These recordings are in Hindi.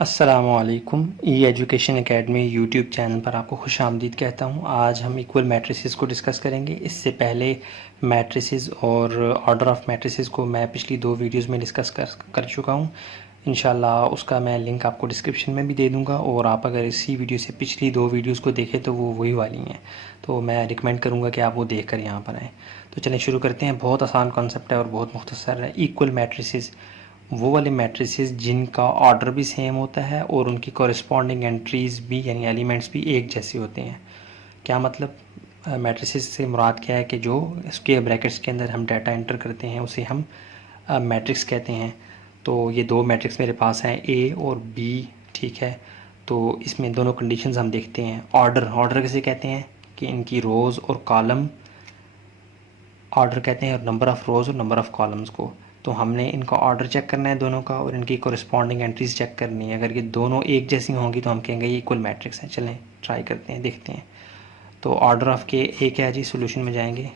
अस्सलामुअलैकुम। ई एजुकेशन एकेडमी यूट्यूब चैनल पर आपको खुश आमदीद कहता हूँ। आज हम इक्वल मैट्रिसेस को डिस्कस करेंगे। इससे पहले मैट्रिसेस और ऑर्डर ऑफ मैट्रिसेस को मैं पिछली दो वीडियोस में डिस्कस कर चुका हूँ। इंशाल्लाह उसका मैं लिंक आपको डिस्क्रिप्शन में भी दे दूँगा, और आप अगर इसी वीडियो से पिछली दो वीडियोज़ को देखें तो वो वही वाली हैं, तो मैं रिकमेंड करूँगा कि आप वो देख कर यहाँ पर आएँ। तो चलें शुरू करते हैं। बहुत आसान कॉन्सेप्ट है और बहुत मुख्तसर है। इक्वल मैट्रिसेस वो वाले मैट्रिसेस जिनका ऑर्डर भी सेम होता है और उनकी कॉरस्पॉन्डिंग एंट्रीज़ भी यानी एलिमेंट्स भी एक जैसे होते हैं। क्या मतलब? मैट्रिसेस से मुराद क्या है कि जो इसके ब्रैकेट्स के अंदर हम डाटा एंटर करते हैं उसे हम मैट्रिक्स कहते हैं। तो ये दो मैट्रिक्स मेरे पास हैं, ए और बी, ठीक है। तो इसमें दोनों कंडीशंस हम देखते हैं। ऑर्डर किसे कहते हैं कि इनकी रोज़ और कॉलम ऑर्डर कहते हैं, और नंबर ऑफ़ रोज़ और नंबर ऑफ़ कॉलम्स को। तो हमने इनका ऑर्डर चेक करना है दोनों का, और इनकी कोरिस्पॉन्डिंग एंट्रीज चेक करनी है। अगर ये दोनों एक जैसी होंगी तो हम कहेंगे ये इक्वल मैट्रिक्स है। चलें ट्राई करते हैं, देखते हैं। तो ऑर्डर ऑफ के ए क्या है जी? सोल्यूशन में जाएंगे।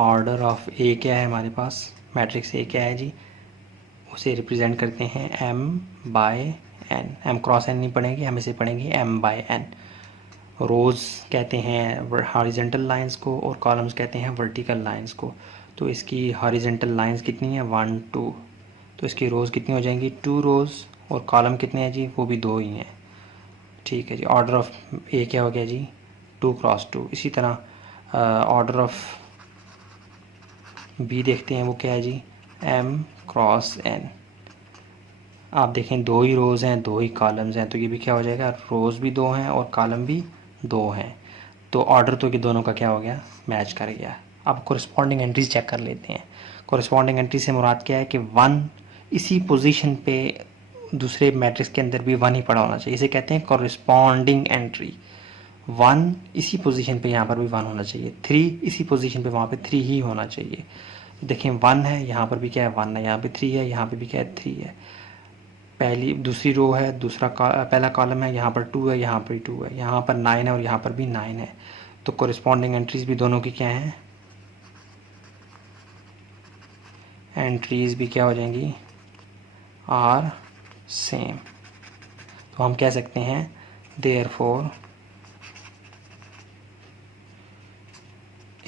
ऑर्डर ऑफ ए क्या है हमारे पास? मैट्रिक्स ए क्या है जी? उसे रिप्रेजेंट करते हैं M by N. M cross N नहीं पढ़ेंगे, हम इसे पढ़ेंगे एम बाय एन। रोज़ कहते हैं हॉरिजेंटल लाइंस को, और कॉलम्स कहते हैं वर्टिकल लाइंस को। तो इसकी हॉरिजेंटल लाइंस कितनी है? 1 2। तो इसकी रोज़ कितनी हो जाएंगी? 2 रोज़। और कॉलम कितने हैं जी? वो भी 2 ही हैं, ठीक है जी। ऑर्डर ऑफ ए क्या हो गया जी? 2 क्रॉस 2। इसी तरह ऑर्डर ऑफ बी देखते हैं, वो क्या है जी? M cross N. आप देखें दो ही रोज़ हैं, दो ही कॉलम्स हैं, तो ये भी क्या हो जाएगा? रोज़ भी 2 हैं और कॉलम भी 2 हैं। तो ऑर्डर तो कि दोनों का क्या हो गया? मैच कर गया। अब कोरिस्पॉन्डिंग एंट्रीज चेक कर लेते हैं। कोरिस्पॉन्डिंग एंट्री से मुराद क्या है कि 1 इसी पोजीशन पे दूसरे मैट्रिक्स के अंदर भी 1 ही पड़ा होना चाहिए। इसे कहते हैं कोरिस्पॉन्डिंग एंट्री। 1 इसी पोजीशन पे यहाँ पर भी 1 होना चाहिए। 3 इसी पोजीशन पे वहाँ पे 3 ही होना चाहिए। देखें 1 है, यहाँ पर भी क्या है? 1 है। यहाँ पे 3 है, यहाँ पे भी क्या है? 3 है। पहली दूसरी रो है, पहला कॉलम है, यहाँ पर 2 है, यहाँ पर 2 है, यहाँ पर 9 है और यहाँ पर भी 9 है। तो कोरिस्पॉन्डिंग एंट्रीज भी दोनों की क्या हैं? एंट्रीज भी क्या हो जाएंगी? Are same. तो हम कह सकते हैं therefore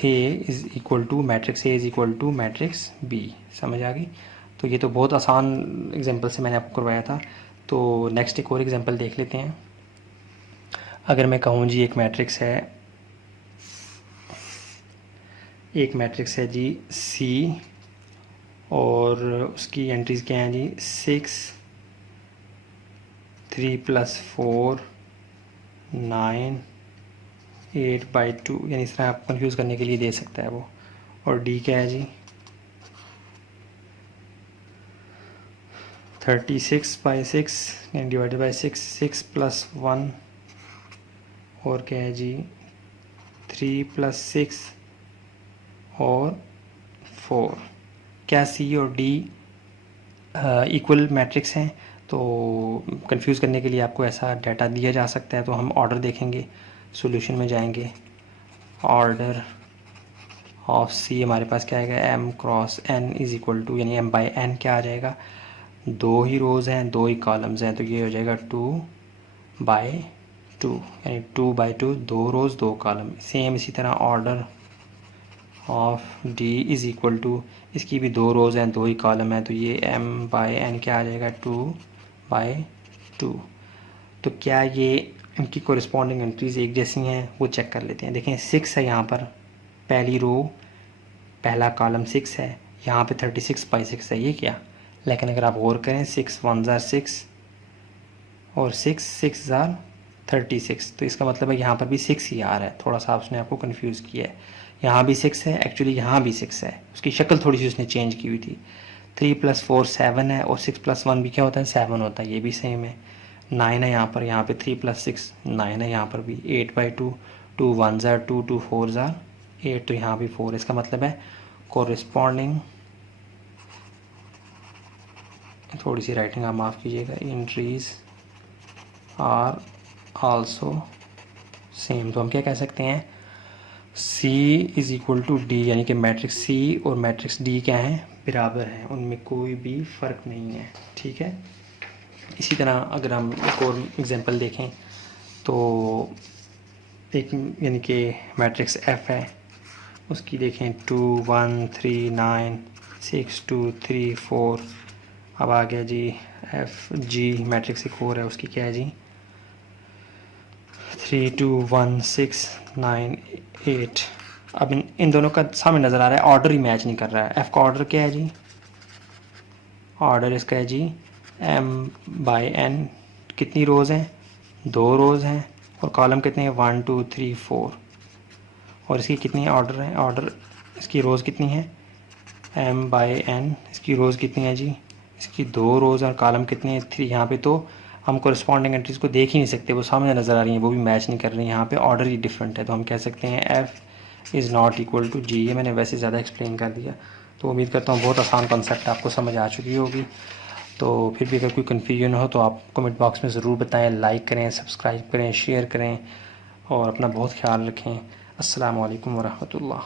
A is equal to matrix A is equal to matrix B. समझ आ गई? तो ये तो बहुत आसान एग्जांपल से मैंने आपको करवाया था। तो नेक्स्ट एक और एग्जांपल देख लेते हैं। अगर मैं कहूँ जी एक मैट्रिक्स है जी सी, और उसकी एंट्रीज क्या हैं जी? 6 3 + 4 9 8/2, यानी इस तरह आप कंफ्यूज करने के लिए दे सकता है वो। और डी क्या है जी? 36/6 यानी डिवाइडेड बाई 6, 6 + 1, और क्या है जी? 3 + 6 और 4। क्या सी और डी इक्वल मैट्रिक्स हैं? तो कंफ्यूज करने के लिए आपको ऐसा डाटा दिया जा सकता है। तो हम ऑर्डर देखेंगे, सॉल्यूशन में जाएंगे। ऑर्डर ऑफ सी हमारे पास क्या आएगा? M cross N is equal to, यानी एम बाई एन क्या आ जाएगा? 2 ही रोज़ हैं, 2 ही कॉलम्स हैं, तो ये हो जाएगा 2/2, यानी 2/2, 2 रोज़ 2 कॉलम। सेम इसी तरह order of D is equal to, इसकी भी 2 रोज़ हैं, 2 ही कॉलम है, तो ये एम बाई एन क्या आ जाएगा? 2/2। तो क्या ये इनकी कोरिस्पॉन्डिंग एंट्रीज एक जैसी हैं? वो चेक कर लेते हैं। देखें 6 है यहाँ पर, पहली रो पहला कॉलम 6 है, यहाँ पे 36/6 है, ये क्या? लेकिन अगर आप गौर करें 6 1 ज़ार 6 और 6 6 ज़ार 36, तो इसका मतलब है यहाँ पर भी 6 ही आ रहा है। थोड़ा सा उसने आपको कंफ्यूज किया है। यहाँ भी 6 है, एक्चुअली यहाँ भी 6 है, उसकी शक्ल थोड़ी सी उसने चेंज की हुई थी। 3 + 4 7 है, और 6 + 1 भी क्या होता है? 7 होता है, ये भी सेम है। 9 है यहाँ पे 3 + 6 9 है, यहाँ पर भी 8/2, 2 1 ज़ार 2, 2 4 ज़ार 8, तो यहाँ भी 4। इसका मतलब है कोरिस्पॉन्डिंग, थोड़ी सी राइटिंग आप माफ़ कीजिएगा, एंट्रीज आर आल्सो सेम। तो हम क्या कह सकते हैं? C is equal to D, यानी कि मैट्रिक्स C और मैट्रिक्स D क्या हैं? बराबर हैं, उनमें कोई भी फ़र्क नहीं है, ठीक है। इसी तरह अगर हम एक और एग्जांपल देखें तो एक यानी कि मैट्रिक्स एफ है, उसकी देखें 2 1 3 9 6 2 3 4। अब आ गया जी एफ जी मैट्रिक्स एक और है, उसकी क्या है जी 3 2 1 6 9 8। अब इन दोनों का सामने नज़र आ रहा है, ऑर्डर ही मैच नहीं कर रहा है। एफ का ऑर्डर क्या है जी, ऑर्डर इसका है जी एम बाई एन। कितनी रोज़ हैं, 2 रोज़ हैं, और कॉलम कितने हैं 1 2 3 4। और इसकी कितनी ऑर्डर है, ऑर्डर इसकी रोज़ कितनी है एम बाई एन। इसकी रोज़ कितनी है जी, इसकी 2 रोज़ और कॉलम कितनी है 3। यहाँ पे तो हम कोरिस्पॉन्डिंग एंट्रीज को देख ही नहीं सकते, वो सामने नज़र आ रही हैं, वो भी मैच नहीं कर रही हैं, यहाँ पे ऑर्डर ही डिफरेंट है। तो हम कह सकते हैं F is not equal to G. ये मैंने वैसे ज़्यादा एक्सप्लेन कर दिया, तो उम्मीद करता हूँ बहुत आसान कॉन्सेप्ट आपको समझ आ चुकी होगी। तो फिर भी अगर कोई कन्फ्यूजन हो तो आप कमेंट बॉक्स में ज़रूर बताएं। लाइक करें, सब्सक्राइब करें, शेयर करें और अपना बहुत ख्याल रखें। अस्सलाम वालेकुम वरहमतुल्लाह।